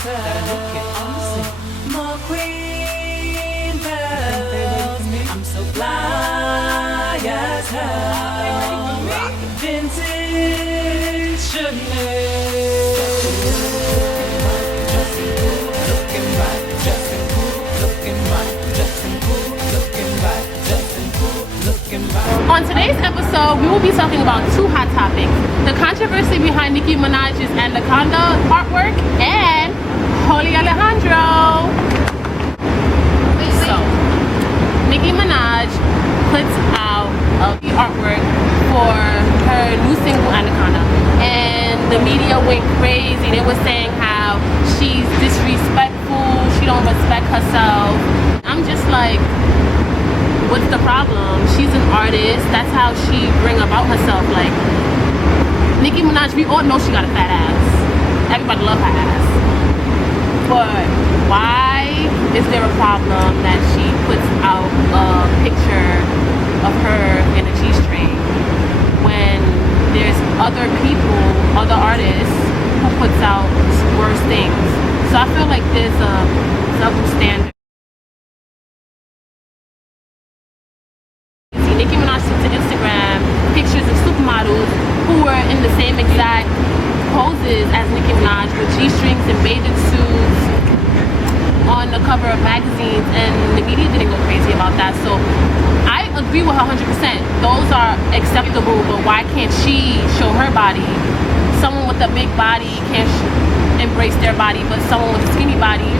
More queen bells. I'm so fly as hell. Vintage Chanel. Looking right, dressing cool. Looking right, dressing cool. Looking right, dressing cool. Looking right. On today's episode, we will be talking about two hot topics: the controversy behind Nicki Minaj's Anaconda artwork and Holy Alejandro. So, Nicki Minaj puts out the artwork for her new single Anaconda, and the media went crazy. They were saying how she's disrespectful, she don't respect herself. I'm just like, what's the problem? She's an artist. That's how she bring about herself. Like, Nicki Minaj, we all know she got a fat ass. Everybody love her ass. But why is there a problem that she puts out a picture of her in a G-string when there's other people, other artists who puts out worse things? So I feel like there's a double standard. Nicki Minaj took to Instagram pictures of supermodels who were in the same exact poses as Nicki Minaj with G-strings and bathing suits on the cover of magazines, and the media didn't go crazy about that. So I agree with her 100%. Those are acceptable, but why can't she show her body? Someone with a big body can't embrace their body, but someone with a skinny body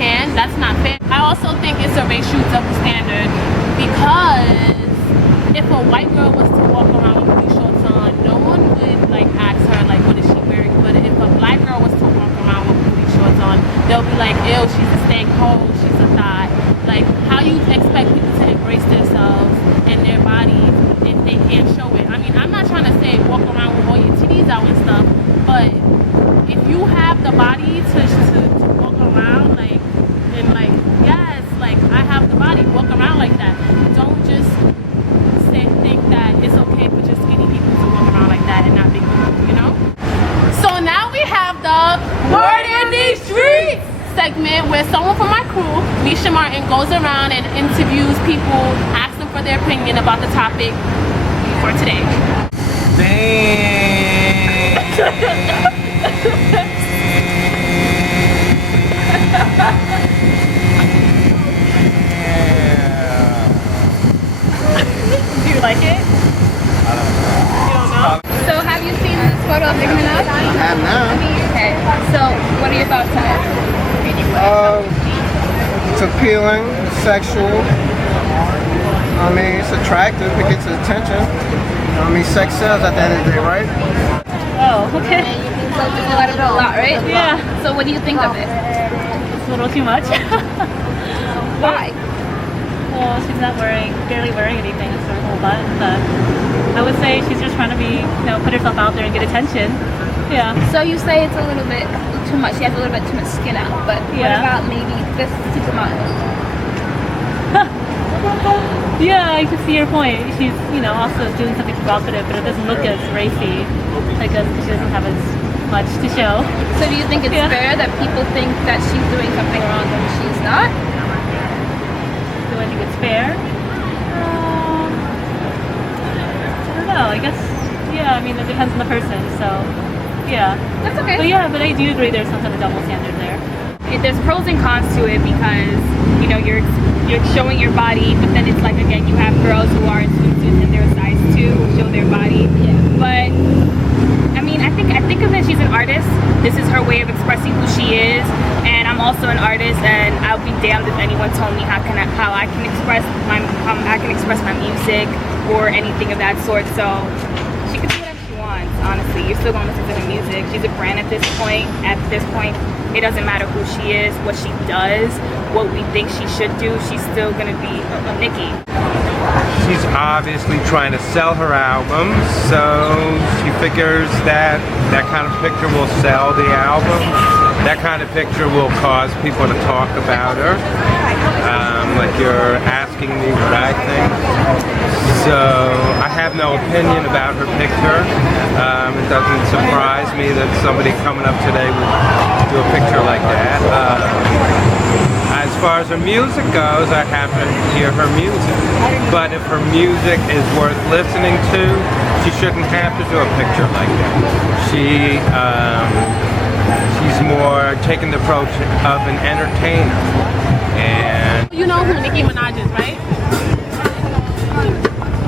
can. That's not fair. I also think it's a racial double standard, because if a white girl was to walk around with booty shorts on, no one would like ask her like, what is she wearing? But if a black girl was to walk around with booty shorts on, they'll be like, ew, she's a stank hole, she's a thot. Like, how you expect people to embrace themselves and their bodies if they can't show it? I mean, I'm not trying to say walk around with all your titties out and stuff, but if you have the body to walk around like, and like, yes, like I have the body, walk around like that. Don't just think that it's okay for just skinny people to walk around like that and not big people, you know? So now we have the Word in these Streets segment, where someone from my crew, Misha Martin, goes around and interviews people, asks them for their opinion about the topic for today. Do you like it? I don't know. You don't know? So have you seen this photo of Nicki Minaj? I have now. Okay, so what are your thoughts on it? It's appealing, sexual. I mean, it's attractive, it gets attention. I mean, sex sells at the end of the day, right? Oh, okay. So you let it go a lot, right? Yeah. So what do you think of it? It's a little too much. Why? Well, she's not barely wearing anything. It's her whole butt. But I would say she's just trying to put herself out there and get attention. Yeah. So you say it's a little bit too much. She has a little bit too much skin out. But what about maybe this supermodel? Yeah, I can see your point. She's, also doing something provocative, but it doesn't look as racy. I guess she doesn't have as much to show. So do you think it's fair that people think that she's doing something wrong when she's not? Do I think it's fair? I don't know. I guess, yeah, I mean, it depends on the person, so, yeah. That's okay. But I do agree there's some kind of double standard there. There's pros and cons to it, because, you're showing your body, but then it's like, again, you have girls who are in swimsuits and they're size 2 who show their body. Yeah. But, I mean, I think of it, she's an artist. This is her way of expressing who she is, and I'm also an artist, and I'll be damned if anyone told me how I can express my music or anything of that sort. So she can do whatever she wants. Honestly, you're still gonna listen to her music. She's a brand at this point. At this point, it doesn't matter who she is, what she does, what we think she should do. She's still gonna be Nicki. She's obviously trying to sell her album, so she figures that kind of picture will sell the album. That kind of picture will cause people to talk about her. Like you're asking me what I think. So I have no opinion about her picture. It doesn't surprise me that somebody coming up today would do a picture like as her music goes, I happen to hear her music. But if her music is worth listening to, she shouldn't have to do a picture like that. She's more taking the approach of an entertainer. And you know who Nicki Minaj is, right?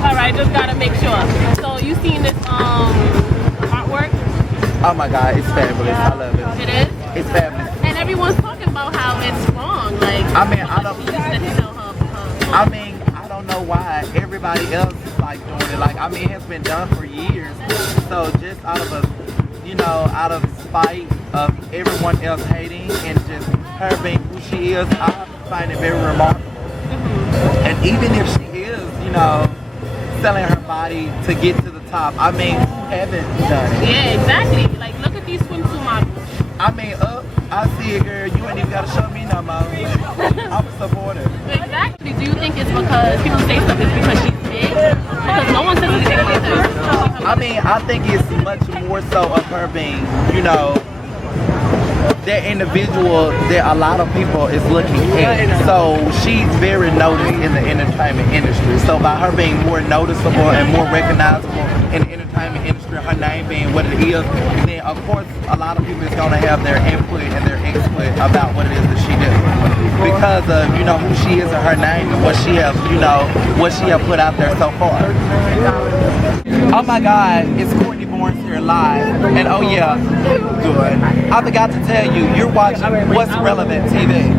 All right, just gotta make sure. So you seen this artwork? Oh my God, it's fabulous. I love it. It is. It's fabulous. And everyone's talking about how it's wrong. Like, I mean, I don't. she used to sell her. I mean, I don't know why everybody else is like doing it. Like, I mean, it has been done for years. So just out of out of spite of everyone else hating and just her being who she is, I find it very remarkable. And even if she is, selling her body to get to the top, I mean, who haven't done it? Yeah, exactly. Like, look at these swimsuit models. I mean, I see it, girl. You ain't even got to show me no more. I'm a supporter. Exactly. Do you think it's because people say stuff is because she's big? Because no one says anything about this. I mean, I think it's much more so of her being, that individual that a lot of people is looking at. So she's very noticed in the entertainment industry. So by her being more noticeable and more recognizable in the entertainment industry, her name being what it is, then of course a lot of people is going to have their input and their input about what it is that she does. Because of, who she is and her name and what she has, what she has put out there so far. Oh my God, it's Courtney Barnes here live. And oh yeah, good. I forgot to tell you, you're watching What's Relevant TV.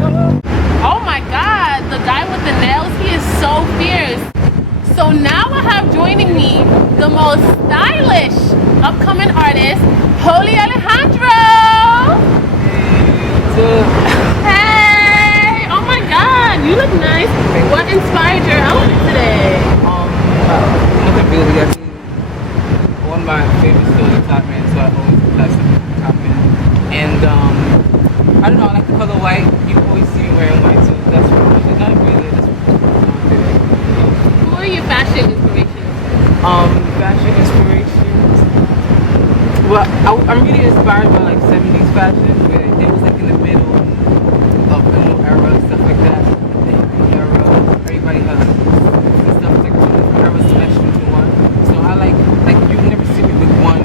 Oh my God, the guy with the nails, he is so fierce. So now I have joining me the most stylish upcoming artist, Holy Alejandro. Hey, oh my God, you look nice. What inspired your outfit today? Nothing really. I mean, one of my favorites still the top man, so I always class the top man. And I don't know, I like the color white. You always see me wearing white, so that's really not really. Who are your fashion inspirations? Fashion inspirations. Well, I'm really inspired by like 70s fashion, where it was like in the middle of the new era, stuff like that. The hippie era, everybody has stuff like the era smashed into one. So I like you never see me with one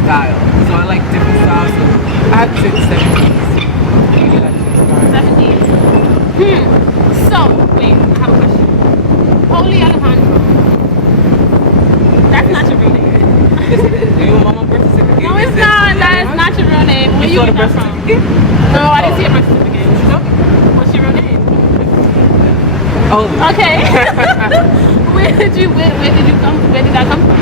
style. So I like different styles. So I have to say the 70s. Really like the 70s. So, wait, I have a question. Holy Alejandro. That's not your real name. Do you want my birth certificate? No, it's not. That is not your real name. Where You you saw the get that birth from? certificate? No, I didn't see a birth certificate. What's your real name? Oh. Okay. Where did that come from?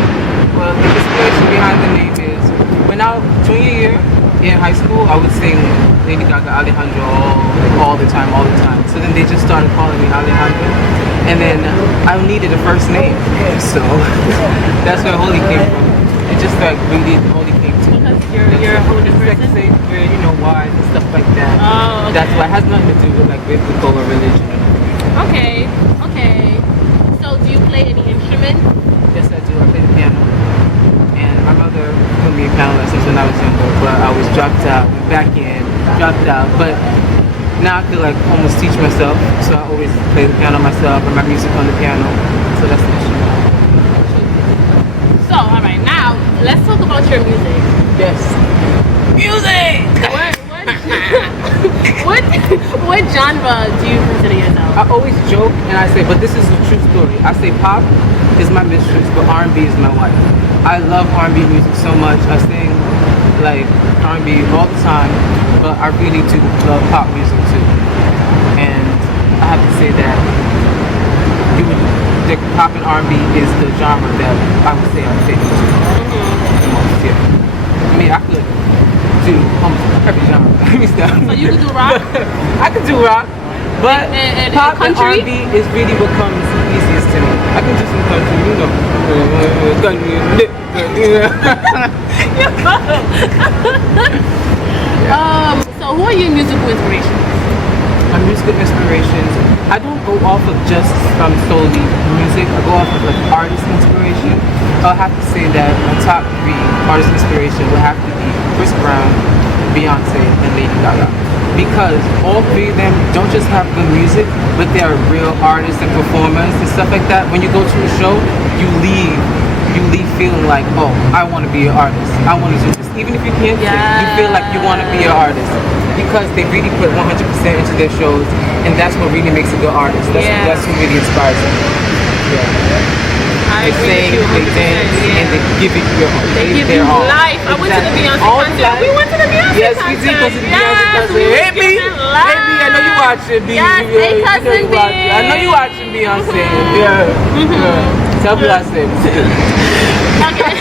Well, the inspiration behind the name is when I was junior year in high school, I would sing Lady Gaga, Alejandro all the time. So then they just started calling me Alejandro, and then I needed a first name, so that's where Holy came from. It just like really Holy came to me. Because you're a holy person. Where why and stuff like that. Oh, okay. That's why it has nothing to do with like biblical or religion. Okay. So do you play any instrument? Yes, I do. I play the piano. And my mother put me in piano lessons when I was younger, but I was dropped out, went back in, dropped out. But now I could like almost teach myself, so I always play the piano myself and my music on the piano. So that's the instrument. So, alright, now let's talk about your music. Yes. Music! What genre do you consider yourself? I always joke and I say, but this is a true story. I say pop is my mistress, but R&B is my wife. I love R&B music so much. I sing like R&B all the time, but I really do love pop music too. And I have to say that the pop and R&B is the genre that I would say I fit into the most. Yeah. I mean, I could do almost every genre. Let me stop. So you could do rock? I could do rock, but and pop and country? R&B is really what comes easiest to me. I can do some country, So who are your musical inspirations? My musical inspirations, I don't go off of just solely music. I go off of like artist inspiration. I'll have to say that my top 3 artist inspiration will have to be Chris Brown, Beyonce, and Lady Gaga. because all three of them don't just have good music, but they are real artists and performers and stuff like that. When you go to a show, you leave feeling like, oh, I want to be an artist. I want to do this. Even if you can't sing, you feel like you want to be an artist because they really put 100% into their shows, and that's what really makes a good artist. That's what really inspires them. I They sing, they dance, and they give it They give their you all. life. I went to the Beyonce All concert. time. We went to the Beyonce Yes, concert. we did go to the Beyonce concert. we was Hey, B. giving life. Hey, B, I know you watching, B. Yes, You they know you cousin B. watching. I know you watching Beyonce. Yeah. Tell me what I said. Okay.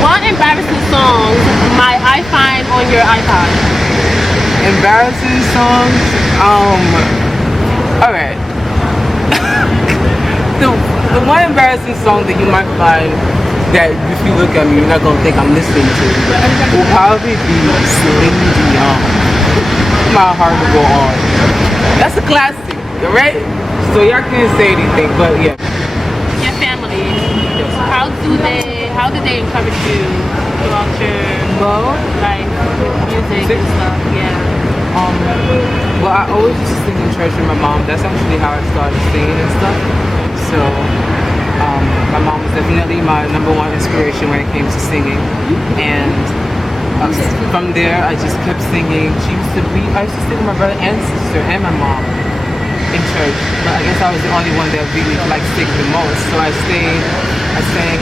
What embarrassing songs might I find on your iPod? Embarrassing songs? Alright. The one embarrassing song that you might find that if you look at me, you're not gonna think I'm listening to will probably be Celine Dion. My heart will go on. That's a classic, right? So y'all can't say anything, but yeah. Your family. How did they encourage you throughout your life with music and stuff? Yeah. Well, I always used to sing in church with my mom. That's actually how I started singing and stuff. So, my mom was definitely my number one inspiration when it came to singing. And from there, I just kept singing. I used to sing with my brother and sister and my mom in church. But I guess I was the only one that really liked singing the most. So I sang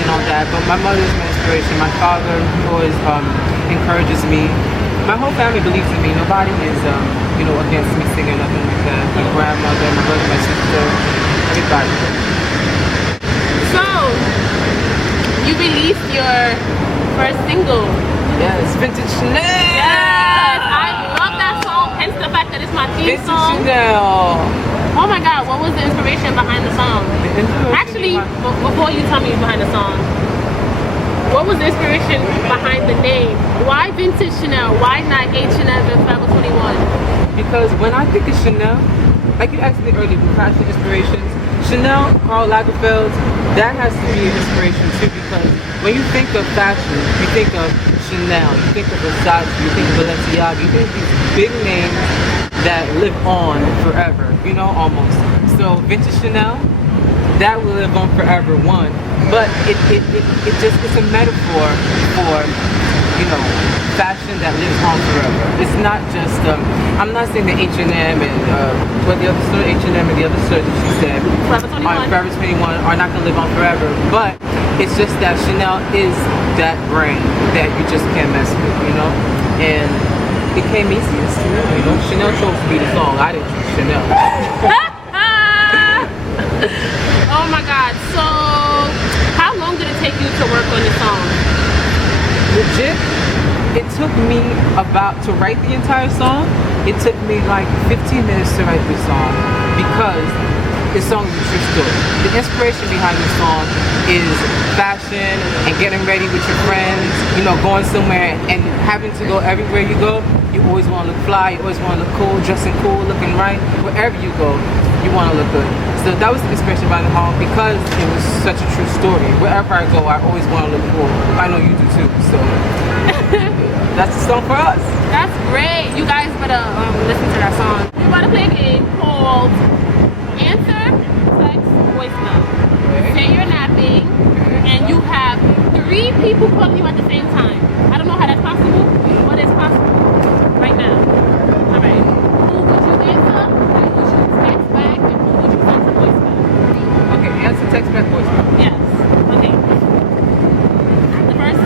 and all that. But my mother is my inspiration. My father always encourages me. My whole family believes in me. Nobody is, against me singing, nothing like that. My grandmother, my brother, my sister, everybody. So, you released your first single. Yes, Vintage Chanel. Yes, I love that song. Hence the fact that it's my theme Vintage song. Chanel. Oh my God, what was the inspiration behind the song? Actually, before you tell me behind the song, what was the inspiration behind the name? Why Vintage Chanel? Why not H&M and Forever 21? Because when I think of Chanel, like you asked me earlier, fashion inspirations, Chanel, Karl Lagerfeld, that has to be an inspiration too, because when you think of fashion, you think of Chanel, you think of Versace, you think of Balenciaga, you think of these big names that live on forever, almost. So Vintage Chanel, that will live on forever, one. But it's a metaphor for, fashion that lives on forever. It's not just, I'm not saying that H&M and, the other store, H&M and the other store that she said, Forever 21 are not going to live on forever. But it's just that Chanel is that brand that you just can't mess with, And it came easiest to me, Chanel chose to be the song. I didn't choose Chanel. Oh my God. So, how long did it take you to work on the song? Legit, it took me to write the entire song, it took me like 15 minutes to write this song because this song is a true story. The inspiration behind this song is fashion and getting ready with your friends, going somewhere and having to go everywhere you go. You always want to look fly, you always want to look cool, dressing cool, looking right. Wherever you go, you want to look good. So that was the inspiration behind the song because it was such a true story. Wherever I go, I always want to look cool. I know you do too, so that's the song for us. That's great. You guys better listen to that song. We're about to play a game called Answer, Text, Voicemail. Say you're napping, and you have 3 people calling you at the same time. I don't know how that's possible, but it's possible right now. All right. Who would you answer? Who would you text back? And who would you send to voicemail? Okay, answer, text back, voicemail. Yes. Okay. The first,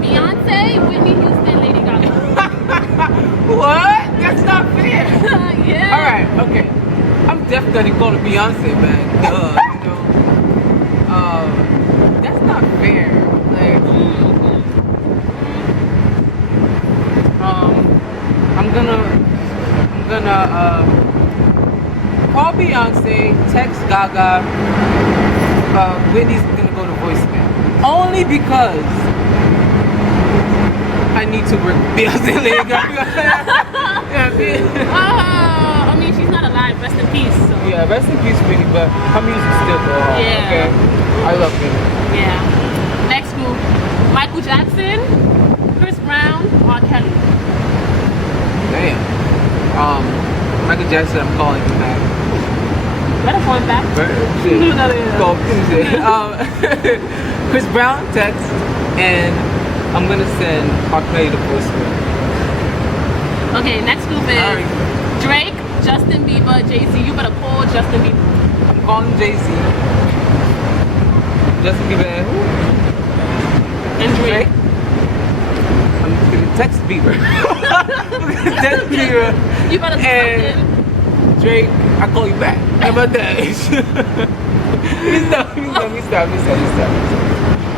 Beyonce, Whitney Houston, Lady Gaga. What? That's not fair. Yeah. All right. Okay. I'm definitely going to Beyonce, man. Duh. That's not fair. Like, I'm gonna call Beyonce, text Gaga. Whitney's gonna go to voicemail. Only because I need to work with Beyonce and Lady Gaga. I mean, she's not alive. Rest in peace. So. Yeah, rest in peace, Whitney, but her music still go on. Yeah. Okay? I love Whitney. Yeah. Next group, Michael Jackson, Chris Brown, R. Kelly. Damn. Michael Jackson, I'm calling him back. Better phone back. Shit. No. Go, shit. Chris Brown text, and I'm gonna send Arcade the voicemail. Okay, next group is Alright. Drake, Justin Bieber, Jay-Z. You better call Justin Bieber. I'm calling Jay-Z. Justin Bieber and who? And Drake. I'm gonna text Bieber. Text Bieber. You better do And something. Drake, I'll call you back. How about that? Stop.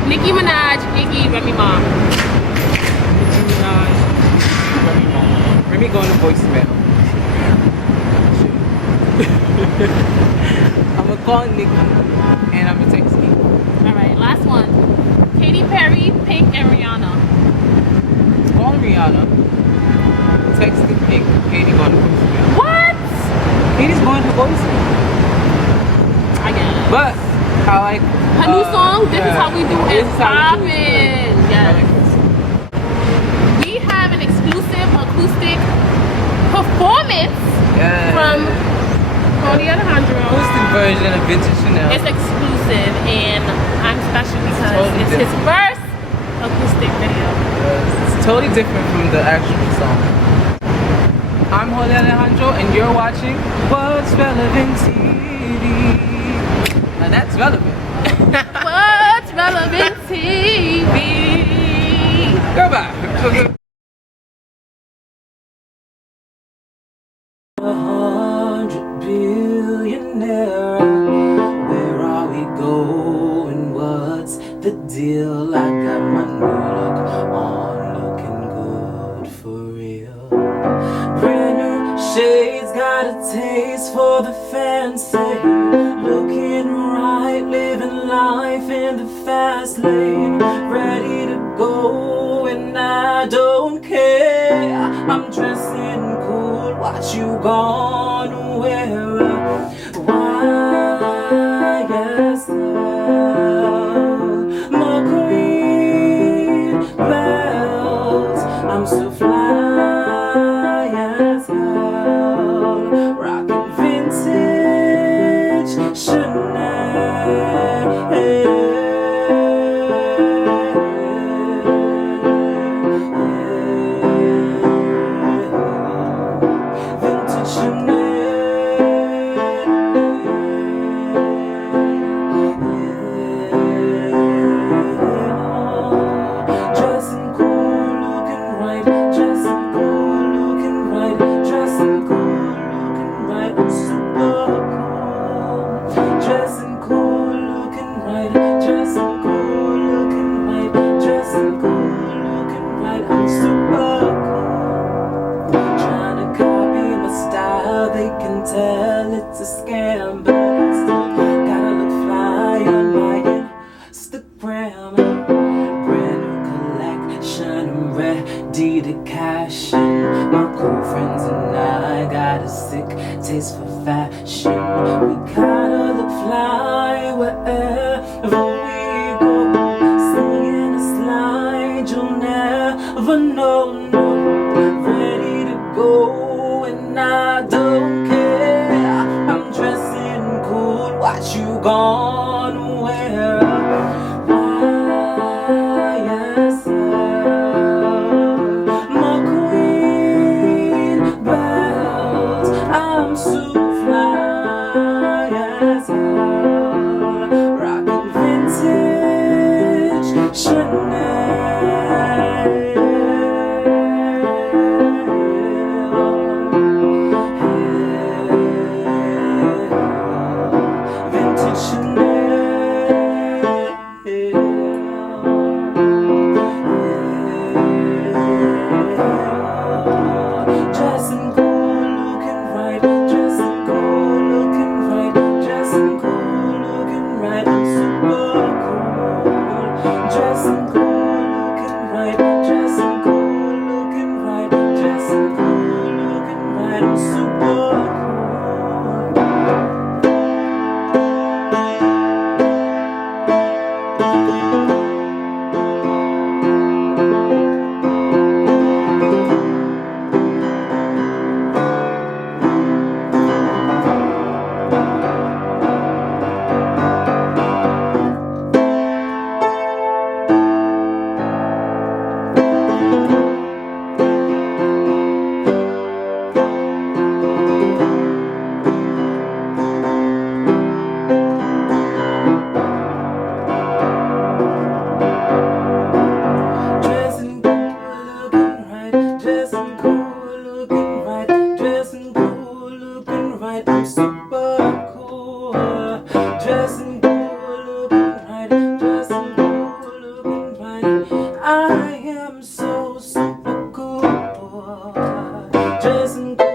Nicki Minaj, Iggy, Remy Ma. Nicki Minaj, Remy Ma. Remy going to voicemail. I'm gonna call Nicki and I'm gonna text Nicki. Alright, last one. Katy Perry, Pink, and Rihanna. Call Rihanna. Text the Pink. Katie going to voicemail. What? Katie's going to voicemail. I guess. But I like Her new song, This Is How We Do This It, Is How We Do poppin'. I Yes. like this. We have an exclusive acoustic performance from Alejandro. Acoustic version of Vintage Chanel. It's exclusive, and I'm special because totally it's his first acoustic video. It's totally different from the actual song. I'm Alejandro, and you're watching What's Relevant TV. Now that's relevant. What's Relevant TV? Go back. 100 billionaire. Where are we going? What's the deal? I got my new look on, looking good for real. Brand new shades, got a taste for the fancy. Looking right, living life in the fast lane. Ready to go, and I don't care. I'm dressing cool, what you gonna wear? Why, yes, my queen bells. I'm so fly, yes, rockin' vintage Chanel. Vintage Chanel. Dressing cool, looking right. Dressing cool, looking right. Dressing cool, looking right. I'm super cool. Dressing cool, looking right. Dressing cool, looking right. Dressing cool, looking right. I'm super cool. Trying to copy my style, they can tell it's a scam, but I still gotta look fly on my Instagram. Brand new collection, I'm ready to cash in. My cool friends and I got a sick taste for fashion. We gotta look fly wherever we go. Singing a slide, you'll never know. No, ready to go, and I don't care. I'm dressing cool, what you gonna wear? Why, yes, my queen bells. I'm so fly, yes, rockin' vintage Chanel. Vintage Chanel. Dressing cool, looking right. Dressing cool, looking right. Dressing cool, looking right. I'm super cool. Dressing cool, looking right. Dressing cool, looking right. Dressing cool, looking right. I'm super cool. dress in gold.